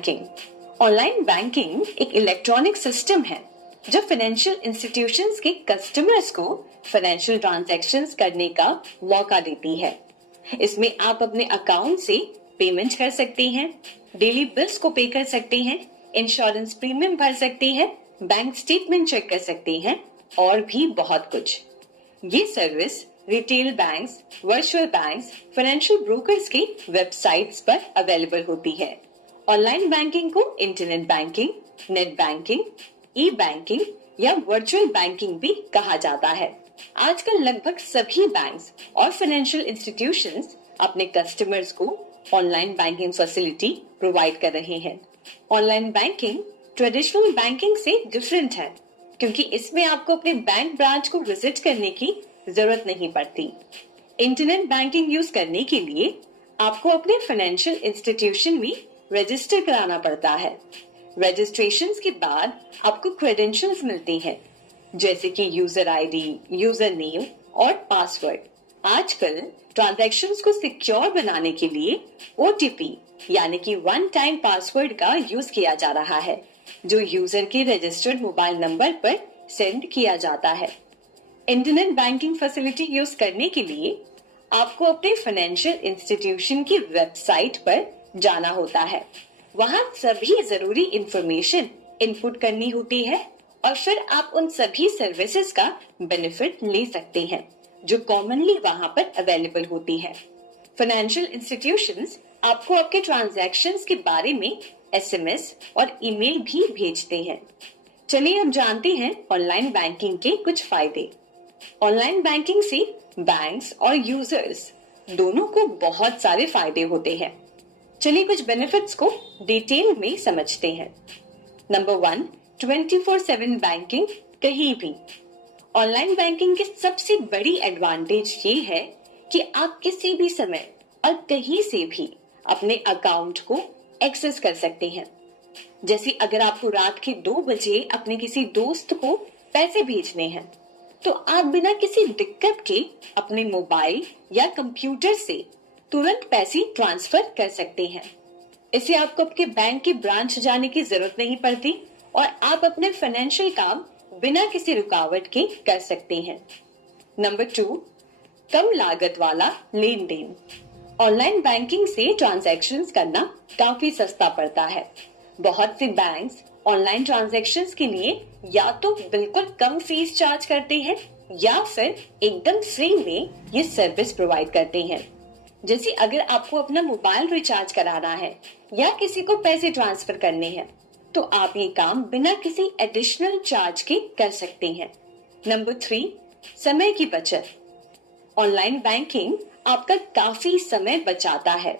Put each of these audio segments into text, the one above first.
Banking. Online banking एक electronic system है जो फाइनेंशियल इंस्टीट्यूशंस के कस्टमर्स को फाइनेंशियल ट्रांजैक्शंस करने का मौका देती है। इसमें आप अपने अकाउंट से पेमेंट कर सकते हैं, डेली बिल्स को पे कर सकते हैं, इंश्योरेंस प्रीमियम भर सकते हैं, बैंक स्टेटमेंट चेक कर सकते हैं और भी बहुत कुछ। ये service retail banks, virtual banks, financial brokers की वेबसाइट्स पर अवेलेबल होती है। ऑनलाइन बैंकिंग को इंटरनेट बैंकिंग, नेट बैंकिंग, ई बैंकिंग या वर्चुअल बैंकिंग भी कहा जाता है। आजकल लगभग सभी बैंक्स और फाइनेंशियल इंस्टीट्यूशंस अपने कस्टमर्स को ऑनलाइन बैंकिंग फैसिलिटी प्रोवाइड कर रहे हैं। ऑनलाइन बैंकिंग ट्रेडिशनल बैंकिंग से डिफरेंट है क्योंकि इसमें आपको अपने बैंक ब्रांच को विजिट करने की जरूरत नहीं पड़ती। इंटरनेट बैंकिंग यूज करने के लिए आपको अपने फाइनेंशियल इंस्टीट्यूशन में रजिस्टर कराना पड़ता है। रजिस्ट्रेशन के बाद आपको क्रेडेंशियल्स मिलती हैं, जैसे कि यूजर आईडी, यूजर नेम और पासवर्ड। आजकल ट्रांजैक्शंस को सिक्योर बनाने के लिए ओटीपी यानी कि वन टाइम पासवर्ड का यूज किया जा रहा है, जो यूजर के रजिस्टर्ड मोबाइल नंबर पर सेंड किया जाता है। इंटरनेट बैंकिंग फैसिलिटी यूज करने के लिए आपको अपने फाइनेंशियल इंस्टीट्यूशन की वेबसाइट पर जाना होता है। वहां सभी जरूरी इंफॉर्मेशन इनपुट करनी होती है और फिर आप उन सभी सर्विसेज का बेनिफिट ले सकते हैं जो कॉमनली वहां पर अवेलेबल होती है। फाइनेंशियल इंस्टीट्यूशंस आपको आपके ट्रांजैक्शंस के बारे में एसएमएस और ईमेल भी भेजते हैं। चलिए अब जानते हैं ऑनलाइन बैंकिंग के कुछ फायदे। ऑनलाइन बैंकिंग से बैंक्स और यूजर्स दोनों को बहुत सारे फायदे होते हैं। चलिए कुछ बेनिफिट्स को डिटेल में समझते हैं। नंबर 1, 24/7 बैंकिंग कहीं भी। ऑनलाइन बैंकिंग की सबसे बड़ी एडवांटेज ये है कि आप किसी भी समय और कहीं से भी अपने अकाउंट को एक्सेस कर सकते हैं। जैसे अगर आपको रात के 2 बजे अपने किसी दोस्त को पैसे भेजने हैं तो आप बिना किसी दिक्कत के अपने मोबाइल या कंप्यूटर से तुरंत पैसे ट्रांसफर कर सकते हैं। इससे आपको आपके बैंक की ब्रांच जाने की जरूरत नहीं पड़ती और आप अपने फाइनेंशियल काम बिना किसी रुकावट के कर सकते हैं। नंबर 2, कम लागत वाला लेन देन। ऑनलाइन बैंकिंग से ट्रांजैक्शंस करना काफी सस्ता पड़ता है। बहुत से बैंक्स ऑनलाइन ट्रांजैक्शंस के लिए या तो बिल्कुल कम फीस चार्ज करते हैं या फिर एकदम फ्री में ये सर्विस प्रोवाइड करते हैं। जैसे अगर आपको अपना मोबाइल रिचार्ज कराना है या किसी को पैसे ट्रांसफर करने हैं तो आप ये काम बिना किसी एडिशनल चार्ज के कर सकते हैं। नंबर 3, समय की बचत। ऑनलाइन बैंकिंग आपका काफी समय बचाता है।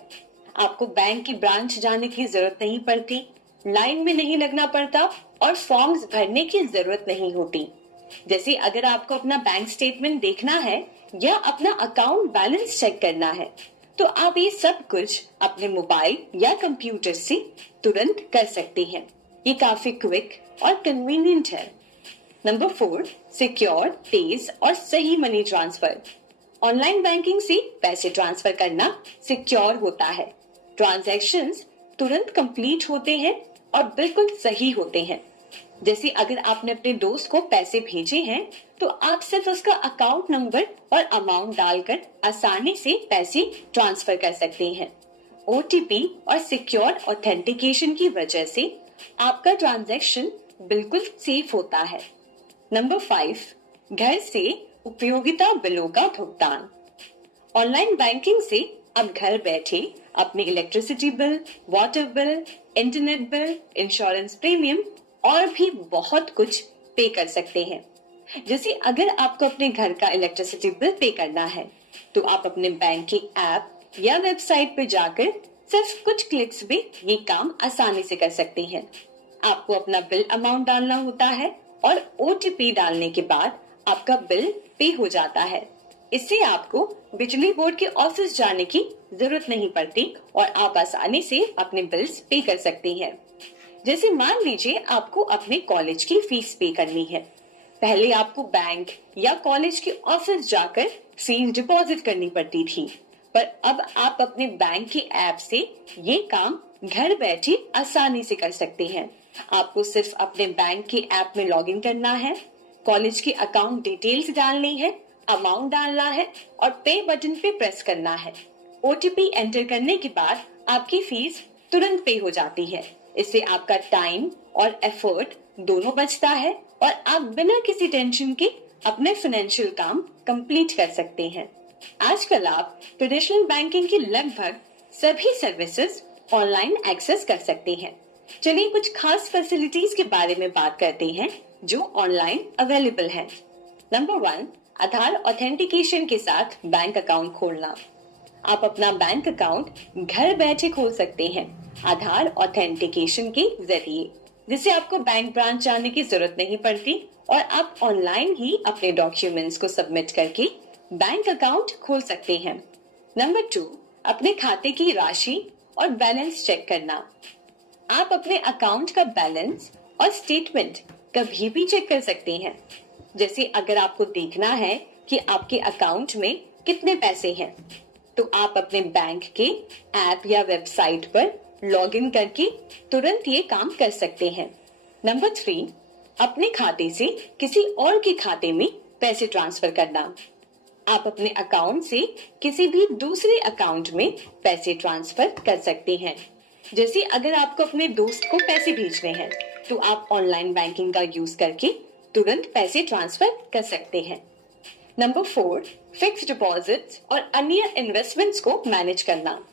आपको बैंक की ब्रांच जाने की जरूरत नहीं पड़ती, लाइन में नहीं लगना पड़ता और फॉर्म्स भरने की जरूरत नहीं होती। जैसे अगर आपको अपना बैंक स्टेटमेंट देखना है या अपना अकाउंट बैलेंस चेक करना है तो आप ये सब कुछ अपने मोबाइल या कंप्यूटर से तुरंत कर सकते हैं। ये काफी क्विक और कन्वीनियंट है। नंबर 4, सिक्योर, तेज और सही मनी ट्रांसफर। ऑनलाइन बैंकिंग से पैसे ट्रांसफर करना सिक्योर होता है। ट्रांजैक्शंस तुरंत कंप्लीट होते हैं और बिल्कुल सही होते हैं। जैसे अगर आपने अपने दोस्त को पैसे भेजे हैं तो आप सिर्फ उसका अकाउंट नंबर और अमाउंट डालकर आसानी से पैसे ट्रांसफर कर सकते हैं। ओटीपी और सिक्योर ऑथेंटिकेशन की वजह से आपका ट्रांजैक्शन बिल्कुल सेफ होता है। नंबर 5, घर से उपयोगिता बिलों का भुगतान। ऑनलाइन बैंकिंग से अब घर बैठे अपने electricity bill, water bill, internet bill, insurance premium और भी बहुत कुछ पे कर सकते हैं। जैसे अगर आपको अपने घर का इलेक्ट्रिसिटी बिल पे करना है तो आप अपने बैंक की ऐप या वेबसाइट पर जाकर सिर्फ कुछ क्लिक्स में ये काम आसानी से कर सकते हैं। आपको अपना बिल अमाउंट डालना होता है और ओटीपी डालने के बाद आपका बिल पे हो जाता है। इससे आपको बिजली बोर्ड के ऑफिस जाने की जरूरत नहीं पड़ती और आप आसानी से अपने बिल्स पे कर सकते हैं। जैसे मान लीजिए आपको अपने कॉलेज की फीस पे करनी है। पहले आपको बैंक या कॉलेज के ऑफिस जाकर फीस डिपॉजिट करनी पड़ती थी, पर अब आप अपने बैंक की ऐप से ये काम घर बैठे आसानी से कर सकते हैं। आपको सिर्फ अपने बैंक के ऐप में लॉगिन करना है, कॉलेज की अकाउंट डिटेल्स डालनी है, अमाउंट डालना है और पे बटन पे प्रेस करना है। ओटीपी एंटर करने के बाद आपकी फीस तुरंत पे हो जाती है। इससे आपका टाइम और एफर्ट दोनों बचता है और आप बिना किसी टेंशन के अपने फाइनेंशियल काम कंप्लीट कर सकते हैं। आजकल आप ट्रेडिशनल बैंकिंग की लगभग सभी सर्विसेज ऑनलाइन एक्सेस कर सकते हैं। चलिए कुछ खास फैसिलिटीज के बारे में बात करते हैं जो ऑनलाइन अवेलेबल है। नंबर 1, आधार ऑथेंटिकेशन के साथ बैंक अकाउंट खोलना। आप अपना बैंक अकाउंट घर बैठे खोल सकते हैं आधार ऑथेंटिकेशन के जरिए, जिससे आपको बैंक ब्रांच जाने की जरूरत नहीं पड़ती और आप ऑनलाइन ही अपने डॉक्यूमेंट्स को सबमिट करके बैंक अकाउंट खोल सकते हैं। नंबर 2, अपने खाते की राशि और बैलेंस चेक करना। आप अपने अकाउंट का बैलेंस और स्टेटमेंट कभी भी चेक कर सकते हैं। जैसे अगर आपको देखना है कि आपके अकाउंट में कितने पैसे हैं, तो आप अपने बैंक के ऐप या वेबसाइट पर लॉगिन करके तुरंत ये काम कर सकते हैं। नंबर 3, अपने खाते से किसी और के खाते में पैसे ट्रांसफर करना। आप अपने अकाउंट से किसी भी दूसरे अकाउंट में पैसे ट्रांसफर कर सकते हैं। जैसे अगर आपको अपने दोस्त को पैसे भेजने हैं, तो आप ऑनलाइन बैंकिंग का यूज करके तुरंत पैसे ट्रांसफर कर सकते हैं। नंबर 4, फिक्स्ड डिपॉजिट्स और अन्य इन्वेस्टमेंट्स को मैनेज करना।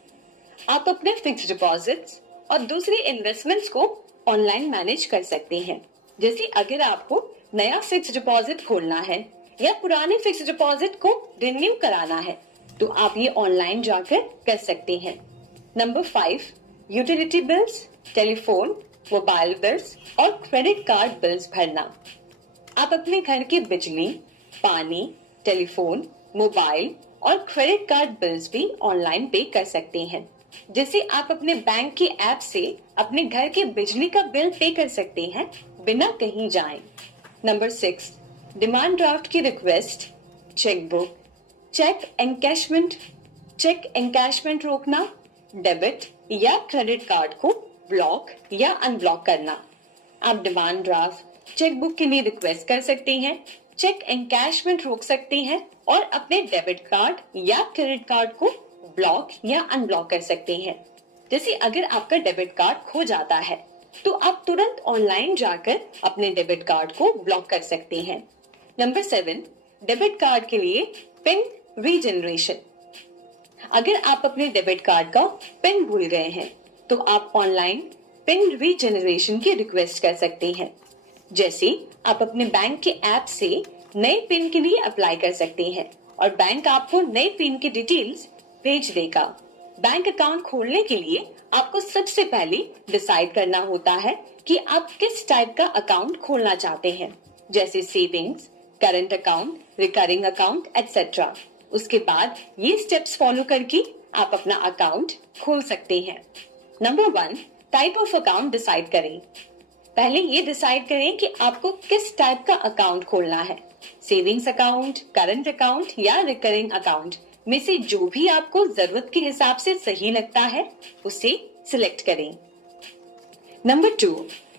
आप अपने फिक्स्ड डिपॉजिट्स और दूसरे इन्वेस्टमेंट्स को ऑनलाइन मैनेज कर सकते हैं। जैसे अगर आपको नया फिक्स्ड डिपॉजिट खोलना है या पुराने फिक्स्ड डिपॉजिट को रिन्यू कराना है, तो आप ये ऑनलाइन जाकर कर सकते हैं। Number 5, utility bills, telephone, mobile bills और क्रेडिट कार्ड बिल्स भरना। आप अपने घर के बिजली, पानी, टेलीफोन, मोबाइल और क्रेडिट कार्ड बिल्स भी ऑनलाइन पे कर सकते हैं। जैसे आप अपने बैंक के ऐप से अपने घर के बिजली का बिल पे कर सकते हैं बिना कहीं जाएं। नंबर 6, डिमांड ड्राफ्ट की रिक्वेस्ट, चेकबुक, चेक एनकैशमेंट रोकना, डेबिट या क्रेडिट कार्ड को ब्लॉक या अनब्लॉक करना। आप डिमांड ड्राफ्ट, चेकबुक के लिए रिक्वेस्ट कर सकते हैं, चेक एनकैशमेंट रोक सकते हैं और अपने डेबिट कार्ड या क्रेडिट कार्ड को ब्लॉक या अनब्लॉक कर सकते हैं। जैसे अगर आपका डेबिट कार्ड खो जाता है, तो आप तुरंत ऑनलाइन जाकर अपने डेबिट कार्ड को ब्लॉक कर सकते हैं। नंबर 7, डेबिट कार्ड के लिए पिन रीजनरेशन। अगर आप अपने डेबिट कार्ड का पिन भूल गए हैं, तो आप ऑनलाइन पिन रीजनरेशन की रिक्वेस्ट कर सकते हैं। जैसे आप अपने बैंक के ऐप से नए पिन के लिए अप्लाई कर सकते हैं और बैंक आपको नए पिन की डिटेल्स भेज देगा। बैंक अकाउंट खोलने के लिए आपको सबसे पहले डिसाइड करना होता है कि आप किस टाइप का अकाउंट खोलना चाहते हैं, जैसे savings, current account, recurring account etcetera. उसके बाद ये स्टेप्स फॉलो करके आप अपना अकाउंट खोल सकते हैं। Number 1, type of account decide करें। पहले ये डिसाइड करें कि आपको किस टाइप का अकाउंट खोलना है, सेविंग्स अकाउंट, करंट अकाउंट या रिकरिंग अकाउंट में से जो भी आपको जरूरत के हिसाब से सही लगता है उसे सिलेक्ट करें। नंबर 2,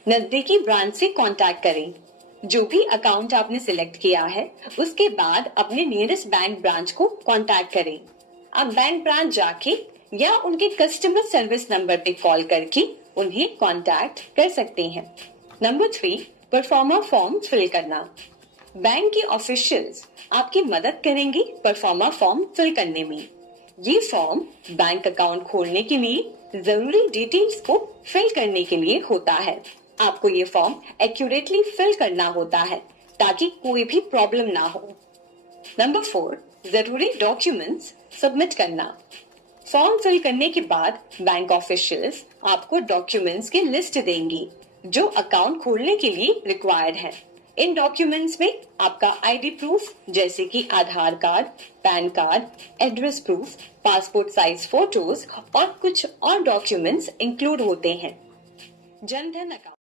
नजदीकी ब्रांच से कांटेक्ट करें। जो भी अकाउंट आपने सिलेक्ट किया है, उसके बाद अपने नियरेस्ट बैंक ब्रांच को कांटेक्ट करें। आप बैंक ब्रांच जाके या उनके कस्टमर सर्विस नंबर पे कॉल करके उन्हें कांटेक्ट कर सकते हैं। नंबर 3, परफॉर्मा फॉर्म फिल करना। बैंक के ऑफिशियल्स आपकी मदद करेंगे परफॉर्मा फॉर्म फिल करने में। ये फॉर्म बैंक अकाउंट खोलने के लिए जरूरी डिटेल्स को फिल करने के लिए होता है। आपको ये फॉर्म एक्यूरेटली फिल करना होता है ताकि कोई भी प्रॉब्लम ना हो। नंबर 4, जरूरी डॉक्यूमेंट्स सबमिट करना। फॉर्म फिल करने के बाद बैंक ऑफिशियल्स आपको डॉक्यूमेंट्स की लिस्ट देंगी जो अकाउंट खोलने के लिए रिक्वायर्ड है। इन डॉक्यूमेंट्स में आपका आईडी प्रूफ जैसे कि Aadhaar card, PAN card, address proof, passport size photos और कुछ और डॉक्यूमेंट्स इंक्लूड होते हैं। जनधन अकाउंट